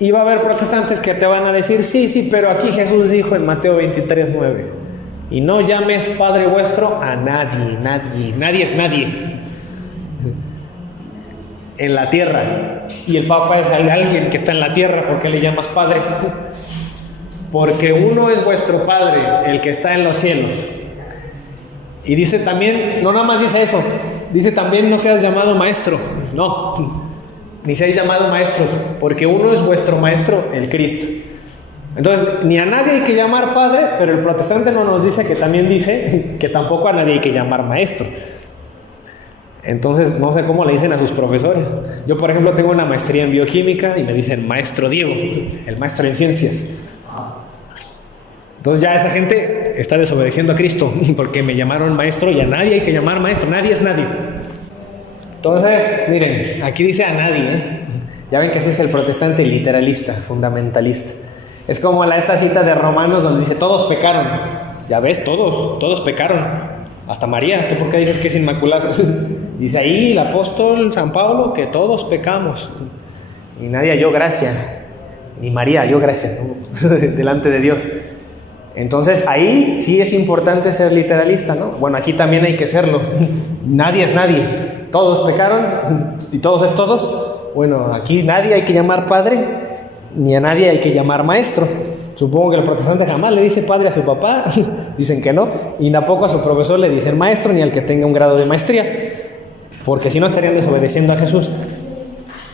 Y va a haber protestantes que te van a decir, sí, pero aquí Jesús dijo en Mateo 23:9, y no llames Padre vuestro a nadie es nadie en la tierra. Y el Papa es alguien que está en la tierra. ¿Por qué le llamas Padre? Porque uno es vuestro Padre, el que está en los cielos. Y dice también, no nada más dice eso, dice también no seas llamado maestro, no, ni seáis llamado maestros, porque uno es vuestro maestro, el Cristo. Entonces, ni a nadie hay que llamar Padre, pero el protestante no nos dice que también dice que tampoco a nadie hay que llamar maestro. Entonces, no sé cómo le dicen a sus profesores. Yo, por ejemplo, tengo una maestría en bioquímica y me dicen maestro Diego, el maestro en ciencias. Entonces ya esa gente está desobedeciendo a Cristo, porque me llamaron maestro y a nadie hay que llamar maestro, nadie es nadie. Entonces, miren, aquí dice a nadie, ¿eh? Ya ven que ese es el protestante literalista, fundamentalista. Es como esta cita de Romanos donde dice, todos pecaron. Ya ves, todos pecaron. Hasta María, ¿tú por qué dices que es inmaculada? Dice ahí el apóstol San Pablo que todos pecamos. Y nadie halló gracia, ni María halló gracia, ¿no? Delante de Dios. Entonces ahí sí es importante ser literalista, ¿no? Bueno, aquí también hay que serlo. Nadie es nadie. Todos pecaron y todos es todos. Bueno, aquí nadie hay que llamar padre, ni a nadie hay que llamar maestro. Supongo que el protestante jamás le dice padre a su papá, dicen que no, y tampoco a su profesor le dicen maestro, ni al que tenga un grado de maestría, porque si no estarían desobedeciendo a Jesús.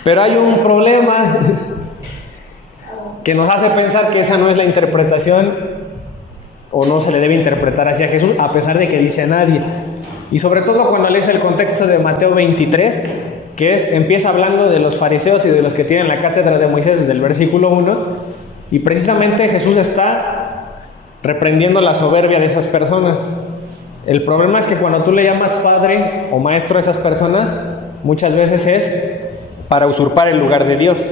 Pero hay un problema que nos hace pensar que esa no es la interpretación, o no se le debe interpretar hacia Jesús, a pesar de que dice a nadie. Y sobre todo cuando lees el contexto de Mateo 23, que empieza hablando de los fariseos y de los que tienen la cátedra de Moisés desde el versículo 1, y precisamente Jesús está reprendiendo la soberbia de esas personas. El problema es que cuando tú le llamas padre o maestro a esas personas, muchas veces es para usurpar el lugar de Dios.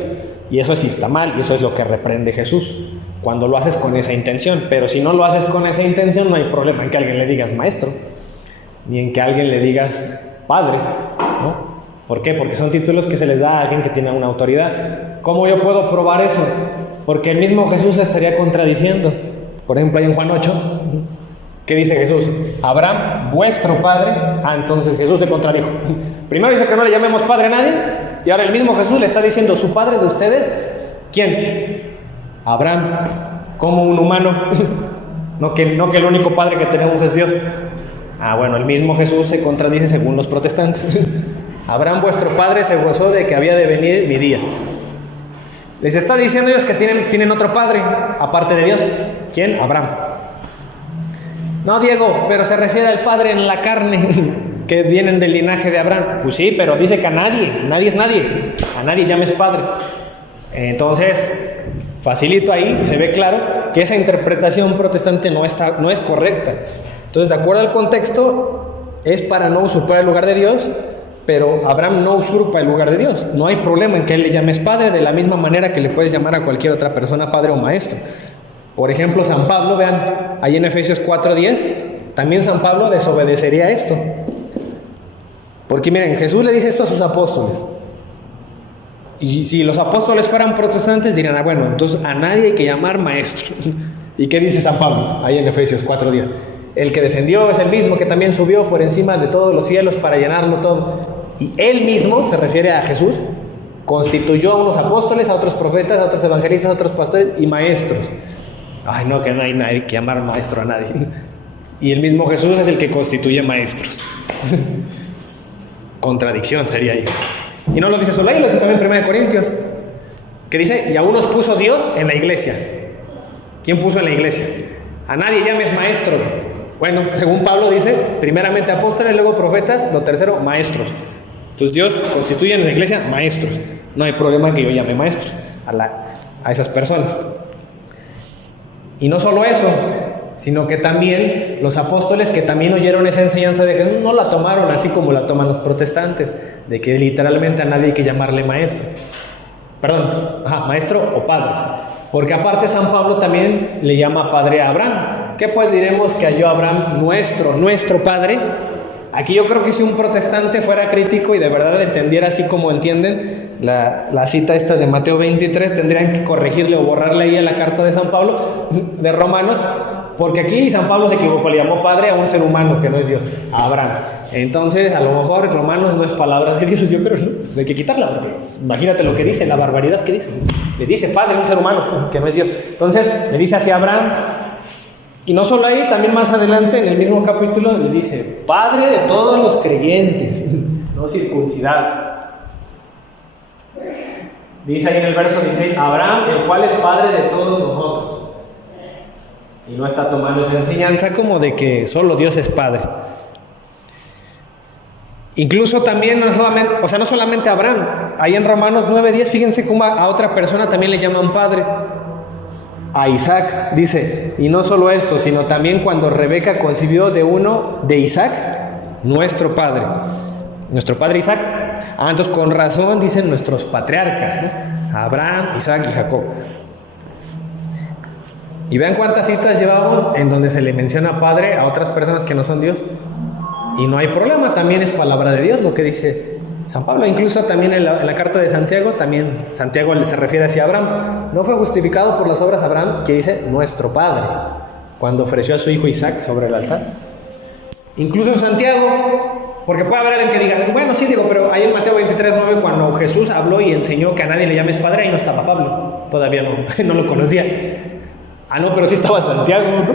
Y eso sí está mal, y eso es lo que reprende Jesús, cuando lo haces con esa intención. Pero si no lo haces con esa intención, no hay problema en que a alguien le digas maestro, ni en que a alguien le digas padre, ¿no? ¿Por qué? Porque son títulos que se les da a alguien que tiene una autoridad. ¿Cómo yo puedo probar eso? Porque el mismo Jesús se estaría contradiciendo. Por ejemplo, ahí en Juan 8, ¿qué dice Jesús? Abraham, vuestro padre. Entonces Jesús se contradijo. Primero dice que no le llamemos padre a nadie, y ahora el mismo Jesús le está diciendo, ¿su padre de ustedes? ¿Quién? Abraham, como un humano. No que el único padre que tenemos es Dios. Bueno, el mismo Jesús se contradice según los protestantes. Abraham, vuestro padre, se gozó de que había de venir mi día. Les está diciendo ellos que tienen otro padre, aparte de Dios. ¿Quién? Abraham. No, Diego, pero se refiere al padre en la carne, que vienen del linaje de Abraham. Pues sí, pero dice que a nadie es nadie. A nadie llames padre. Entonces, facilito ahí, se ve claro que esa interpretación protestante no es correcta. Entonces, de acuerdo al contexto, es para no usurpar el lugar de Dios, pero Abraham no usurpa el lugar de Dios. No hay problema en que él le llames padre, de la misma manera que le puedes llamar a cualquier otra persona padre o maestro. Por ejemplo, San Pablo, vean, ahí en Efesios 4:10, también San Pablo desobedecería esto. Porque miren, Jesús le dice esto a sus apóstoles. Y si los apóstoles fueran protestantes, dirían, bueno, entonces a nadie hay que llamar maestro. ¿Y qué dice San Pablo? Ahí en Efesios 4:10. El que descendió es el mismo que también subió por encima de todos los cielos para llenarlo todo. Y él mismo, se refiere a Jesús, constituyó a unos apóstoles, a otros profetas, a otros evangelistas, a otros pastores y maestros. No, que no hay nadie que llamar maestro a nadie. Y el mismo Jesús es el que constituye maestros. Contradicción sería ahí. Y no lo dice solo ahí, lo dice también en 1 Corintios, que dice, y a unos puso Dios en la iglesia. ¿Quién puso en la iglesia? A nadie llames maestro. Bueno, según Pablo dice, primeramente apóstoles, luego profetas, lo tercero, maestros. Entonces Dios constituye en la iglesia maestros. No hay problema que yo llame maestros a esas personas. Y no solo eso, sino que también los apóstoles que también oyeron esa enseñanza de Jesús no la tomaron así como la toman los protestantes, de que literalmente a nadie hay que llamarle maestro. Maestro o padre. Porque aparte San Pablo también le llama padre a Abraham. ¿Qué pues diremos que halló Abraham nuestro padre? Aquí yo creo que si un protestante fuera crítico y de verdad entendiera así como entienden la cita esta de Mateo 23, tendrían que corregirle o borrarle ahí a la carta de San Pablo, de Romanos, porque aquí San Pablo se equivocó, le llamó padre a un ser humano que no es Dios, a Abraham. Entonces, a lo mejor Romanos no es palabra de Dios, yo creo, ¿no? Pues hay que quitarla, porque imagínate lo que dice, la barbaridad que dice. Le dice padre a un ser humano que no es Dios. Entonces, le dice hacia Abraham. Y no solo ahí, también más adelante en el mismo capítulo le dice, Padre de todos los creyentes, no circuncidado. Dice ahí en el verso 16, Abraham, el cual es Padre de todos nosotros. Y no está tomando esa enseñanza como de que solo Dios es Padre. Incluso también, no solamente a Abraham, ahí en Romanos 9:10, fíjense cómo a otra persona también le llaman Padre. A Isaac, dice, y no solo esto, sino también cuando Rebeca concibió de Isaac, nuestro padre Isaac. Entonces con razón dicen nuestros patriarcas, ¿no? Abraham, Isaac y Jacob. Y vean cuántas citas llevamos en donde se le menciona padre a otras personas que no son Dios. Y no hay problema, también es palabra de Dios lo que dice San Pablo. Incluso también en la carta de Santiago, también Santiago se refiere hacia Abraham. No fue justificado por las obras Abraham, que dice nuestro padre, cuando ofreció a su hijo Isaac sobre el altar. Incluso Santiago, porque puede haber alguien que diga, bueno, sí, pero ahí en Mateo 23:9, cuando Jesús habló y enseñó que a nadie le llames padre, ahí no estaba Pablo, todavía no lo conocía. No, pero sí estaba Santiago, ¿no?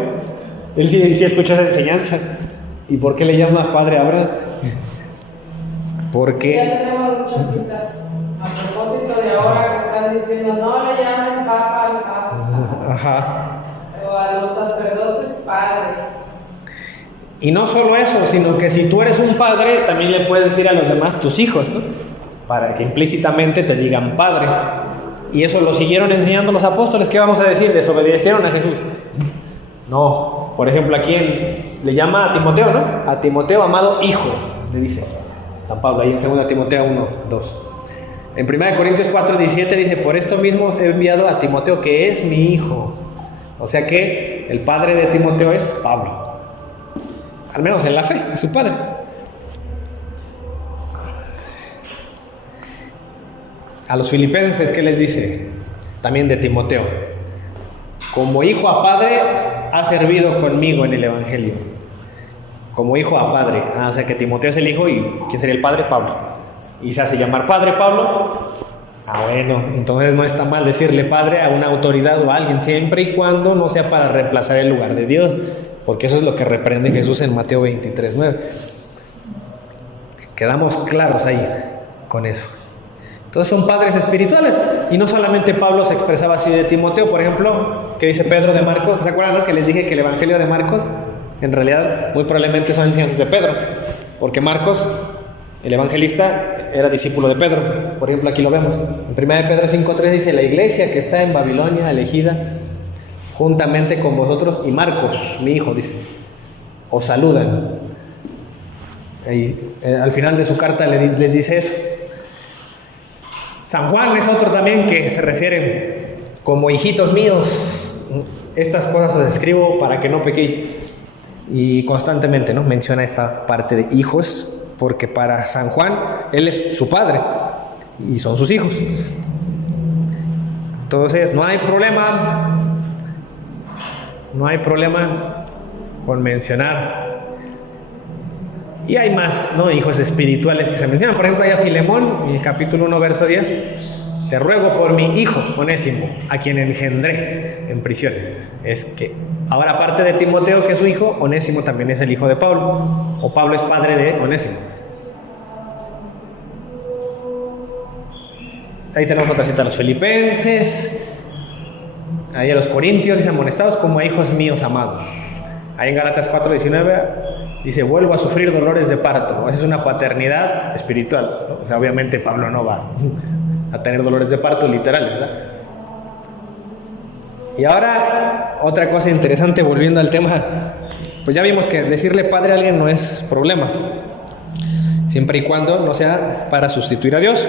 Él sí escuchó esa enseñanza. ¿Y por qué le llama padre a Abraham? Porque ya tenemos muchas citas a propósito de ahora que están diciendo no le llamen papa al papa. Ajá. O a los sacerdotes padre. Y no solo eso, sino que si tú eres un padre, también le puedes decir a los demás tus hijos, ¿no? Para que implícitamente te digan padre. Y eso lo siguieron enseñando los apóstoles. ¿Qué vamos a decir? Desobedecieron a Jesús. No, por ejemplo, aquí le llama a Timoteo, ¿no? A Timoteo, amado hijo, le dice San Pablo, ahí en 2 Timoteo 1:2. En 1 Corintios 4:17 dice, por esto mismo he enviado a Timoteo, que es mi hijo. O sea que el padre de Timoteo es Pablo. Al menos en la fe, es su padre. A los filipenses, ¿qué les dice? También de Timoteo. Como hijo a padre, ha servido conmigo en el evangelio. Como hijo a padre. O sea que Timoteo es el hijo y ¿quién sería el padre? Pablo. Y se hace llamar padre Pablo. Bueno, entonces no está mal decirle padre a una autoridad o a alguien, siempre y cuando no sea para reemplazar el lugar de Dios, porque eso es lo que reprende Jesús en Mateo 23:9. Quedamos claros ahí con eso. Entonces son padres espirituales. Y no solamente Pablo se expresaba así de Timoteo, por ejemplo, que dice Pedro de Marcos. ¿Se acuerdan, no? Que les dije que el evangelio de Marcos en realidad muy probablemente son enseñanzas de Pedro, porque Marcos, el evangelista, era discípulo de Pedro. Por ejemplo, aquí lo vemos en 1 Pedro 5:3 dice, la iglesia que está en Babilonia elegida juntamente con vosotros y Marcos, mi hijo, dice, os saludan. Y al final de su carta les dice eso. San Juan es otro también que se refiere como hijitos míos, estas cosas os escribo para que no pequéis. Y constantemente, ¿no?, menciona esta parte de hijos, porque para San Juan él es su padre y son sus hijos. Entonces no hay problema con mencionar. Y hay más, ¿no?, hijos espirituales que se mencionan. Por ejemplo, hay a Filemón, en el capítulo 1, verso 10. Te ruego por mi hijo Onésimo, a quien engendré en prisiones. Es que ahora, aparte de Timoteo, que es su hijo, Onésimo también es el hijo de Pablo. O Pablo es padre de Onésimo. Ahí tenemos otra cita a los filipenses. Ahí a los corintios, dice, amonestados como a hijos míos amados. Ahí en Gálatas 4:19 dice, vuelvo a sufrir dolores de parto. Esa es una paternidad espiritual, ¿no? O sea, obviamente Pablo no va a tener dolores de parto literales, ¿verdad? Y ahora, otra cosa interesante, volviendo al tema, pues ya vimos que decirle padre a alguien no es problema, siempre y cuando no sea para sustituir a Dios.